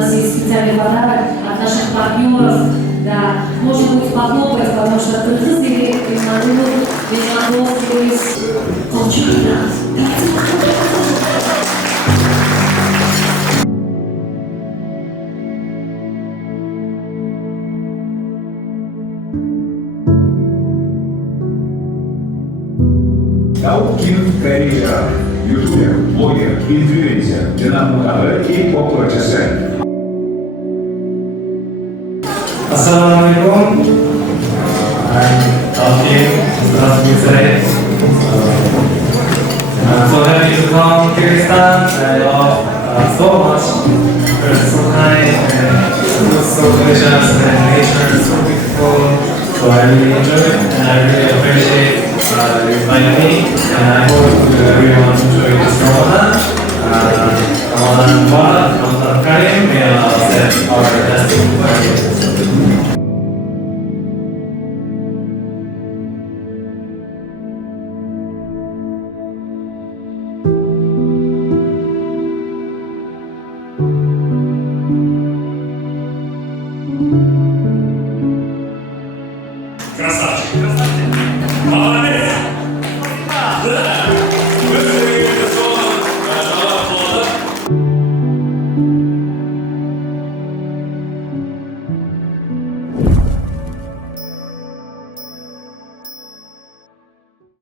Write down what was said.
нас есть специальный подарок от наших партнеров. Да, можно будет похлопать, потому что кыргыз или мировую, Дауд Ким, Корея, ютубер, блогер, инфлюенсер, динамомоторы и поп-продюсер. Ассаламу алейкум. Дауд Ким. Здравствуйте. So happy to come to Kyrgyzstan. I love so much. It's so kind and it's so delicious and nature is so beautiful. So I really enjoy it and I really appreciate you inviting me. And I hope everyone enjoy this Ramadan. Ramadan Mubarak, Ramadan Karim. May Allah accept our testing.